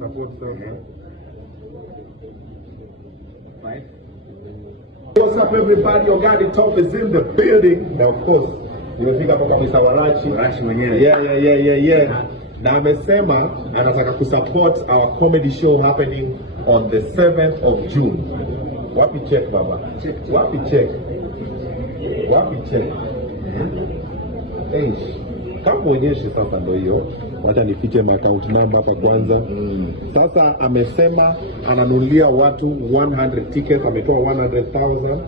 support sasa. Five. What's up everybody? Ogadi Top is in the building. Now of course, nimefika kwa kabisa Warachi mwenyewe. Yeah. Na amesema anataka kusupport our comedy show happening on the 7th of June. Wapi check baba? Wapi check? Kama onyeshe sasa ndio hiyo. Wacha nifiche my account number hapa kwanza. Sasa amesema ananunulia watu 100 tickets, ametoa 100,000.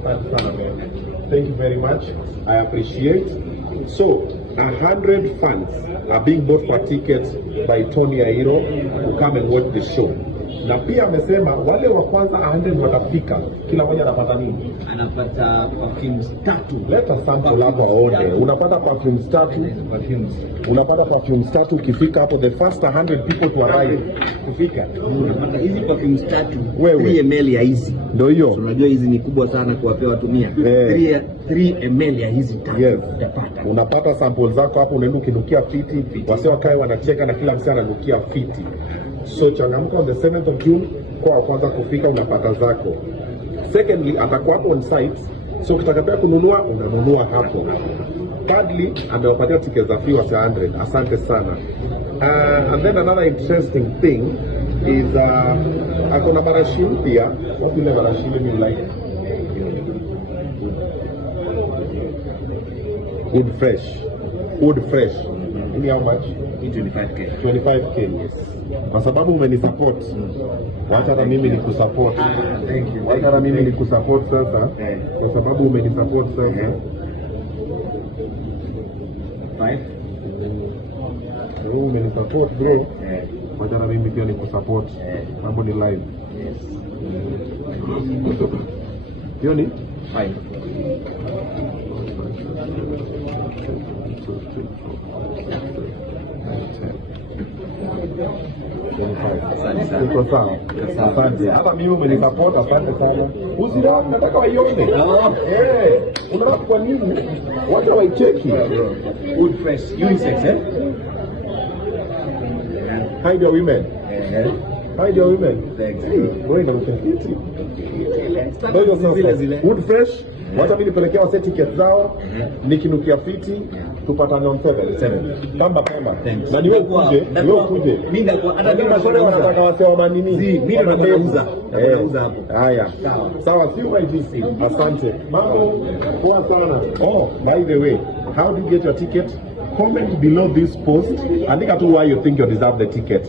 Asante sana man. Thank you very much. I appreciate. So, 100 fans are being bought for tickets by Tony Airo to come and watch the show. Na pia amesema wale wa kwanza 100 watafika, kila mmoja anapata nini? Anapata perfumes 3. Leta sample hapo aone. Unapata perfumes 3. Unapata perfumes 3 ukifika hapo, the first 100 people to arrive kufika. Unapata hizi perfumes 3. Wewe 3 ml ya hizi. Ndio hiyo. Unajua hizi ni kubwa sana kuwapea watu 100. 3 ml ya hizi 3. Yes. Utapata. Unapata sample zako hapo, unaenda ukinukia fiti. Wase wakae wanacheka na kila msee ananukia fiti. So changamka on the 7th of June kwa kwanza kufika, unapata zako. Secondly, atakuwa hapo on site. So ukitaka pia kununua, unanunua hapo. Thirdly, amewapatia tickets za free wa 100. Asante sana. And then another interesting thing is akona marashi mpya. What ile marashi ile you like? Wood fresh. Ini how much? 25k. 25k. Yes. Kwa sababu umenisupport. Wacha hata mimi nikusupport. Thank you. Wacha hata mimi nikusupport sasa. Kwa sababu umenisupport sasa. 5. Wewe umenisupport bro. Wacha hata mimi pia nikusupport. Mambo ni live. Yes. Hiyo ni 5. Uko sawa? Asante. Hata mimi umenisupport, asante sana. Usiona nataka waione. Unaona kwa nini? Wacha waicheki. Wood fresh unisex Hide your women. Hide your women. Thanks. Bro, ina mtafiti. Wood fresh. Wacha mimi nipelekea wase tickets zao. Nikinukia fiti. Tupatane on 7. Pamba. Na niwe ukuje. Mimi ndio hata mimi maswali wanataka wasema manini. Mimi ndo nauza hapo. Haya. Sawa, see you right this. Asante. Mambo poa sana. Oh, by the way, how do you get your ticket? Comment below this post. Andika tu why you think you deserve the ticket.